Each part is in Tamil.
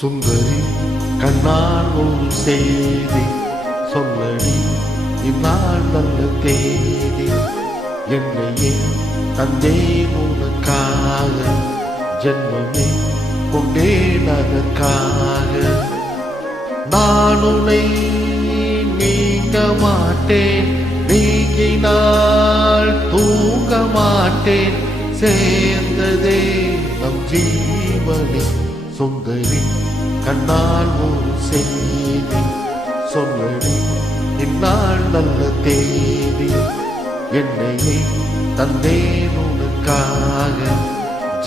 சுந்தரி கண்ணால் ஒரு செய்தி சொல்லடி, இந்நாள் நல்ல தேதி. என்னையே தந்தேன் உனக்காக, ஜென்மமே கொண்டேன் அதற்காக. நான் உன்னை நீங்க மாட்டேன், நீங்கினால் தூங்க மாட்டேன். சேர்ந்ததே நம் ஜீவனே. சுந்தரி கண்ணால் ஒரு செய்தி சொல்லடி, இந்நாள் நல்ல தேதி. என்னையே தந்தேன் உனக்காக,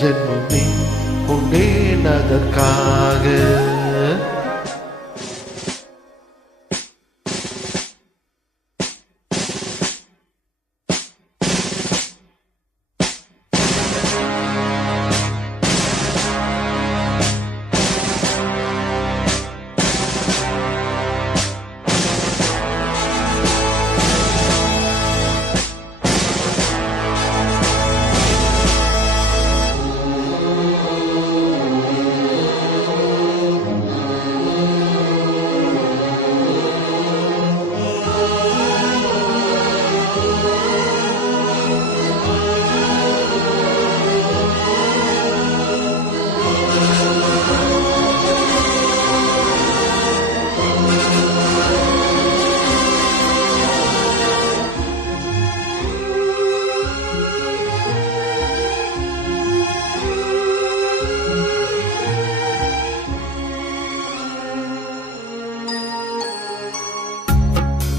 ஜென்மமே கொண்டேன் அதற்காக.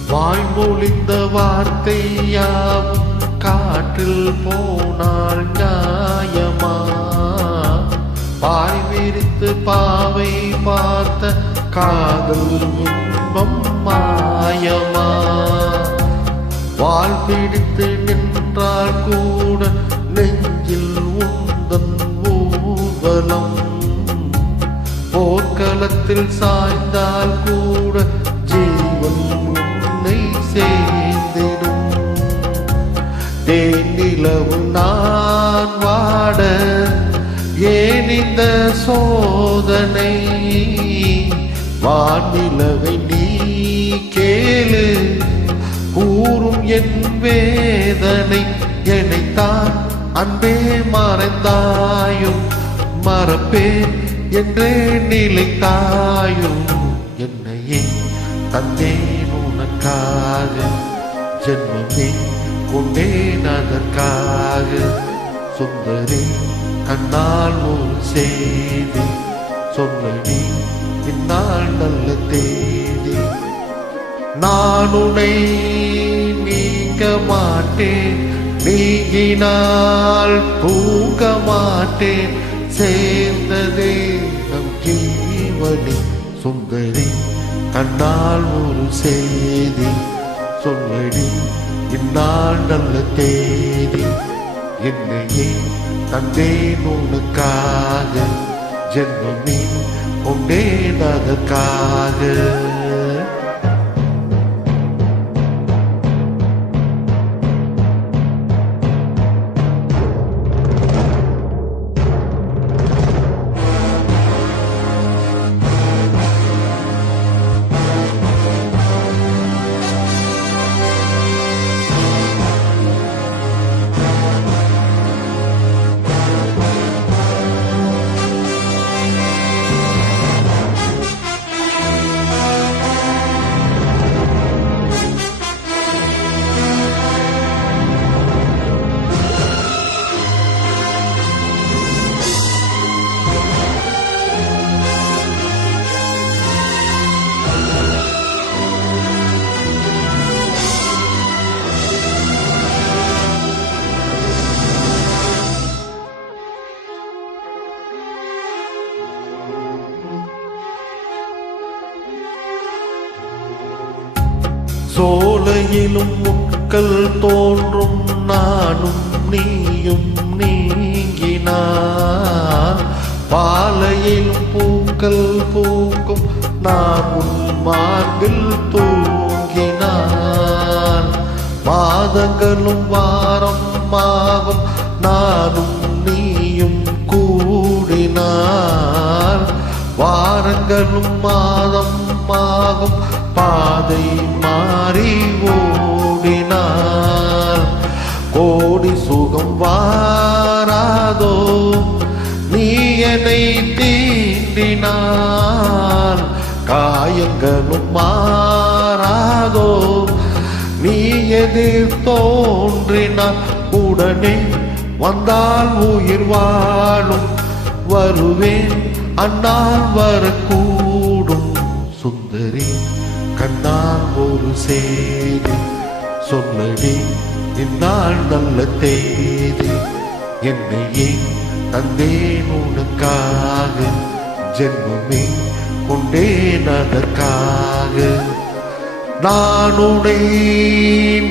வாய்மொழிந்த வார்த்தை யாவும் காற்றில் போனால் நியாயமா? பாய் விரித்து பாவை பார்த்த காதல் இன்பம் மாயமா? வால் பிடித்து நின்றால் கூட நெஞ்சில் உந்தன் ஊர்வலம். போர்க்களத்தில் சாய்ந்தால் கூட ஜீவன் சேர்ந்திடும். தேனிலவு நான் வாட ஏன் இந்த சோதனை? வானிலவை நீ கேளு, கூறும் என் வேதனை. என்னைத்தான் அன்பே மறைந்தாயும், மறப்பேன் என்றே நிலைத்தாயும். என்னையே தந்தேன் உனக்காக, ஜென்மமே கொண்டேன் அதற்காக. சுந்தரி கண்ணால் ஒரு செய்தி சொல்லடி, இந்நாள் நல்ல தேதி. நான் உன்னை நீங்க மாட்டேன், நீங்கினால் தூங்க மாட்டேன். சேர்ந்ததே நம் ஜீவனே. சுந்தரி கண்ணால் ஒரு செய்தி சொல்லடி, இந்நாள் நல்ல தேதி. என்னையே தந்தேன் உனக்காக, ஜென்மமே கொண்டேன் அதற்காக. சோலையிலும் முட்கள் தோன்றும், நானும் நீயும் நீங்கினார். பாலையிலும் பூக்கள் பூக்கும், நான் உன் மார்பில் தூங்கினார். மாதங்களும் வாரம் ஆகும், நானும் நீயும் கூடினார். வார பாதங்களும் மாதம் ஆகும் பாதை மாறி ஓடினார் கோடி சுகம் வாராதோ நீ என்னை தீண்டினார் காயங்களும் மாறாதோ நீ எதிர் தோன்றினார் உடனே வந்தால் உயிர் வாழும் வருவேன் அண்ணால் வரக்கூடும் சுந்தரி கண்ணால் ஒரு செய்தி சொல்லடி இந்நாள் நல்ல தேதி என்னையே தந்தேன் உனக்காக ஜென்மமே கொண்டேன் அதற்காக நான் உன்னை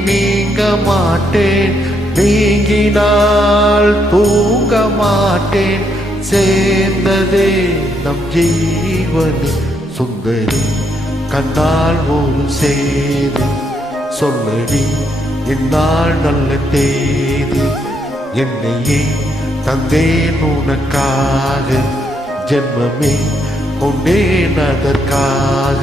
நீங்க மாட்டேன் நீங்கினால் தூங்க மாட்டேன் சேர்ந்ததே நம் ஜீவனி சுந்தரி கண்ணால் ஒரு செய்தி சொல்லடி இந்நாள் நல்ல தேதி என்னையே தந்தேன் உனக்காக ஜென்மமே கொண்டேன் அதற்காக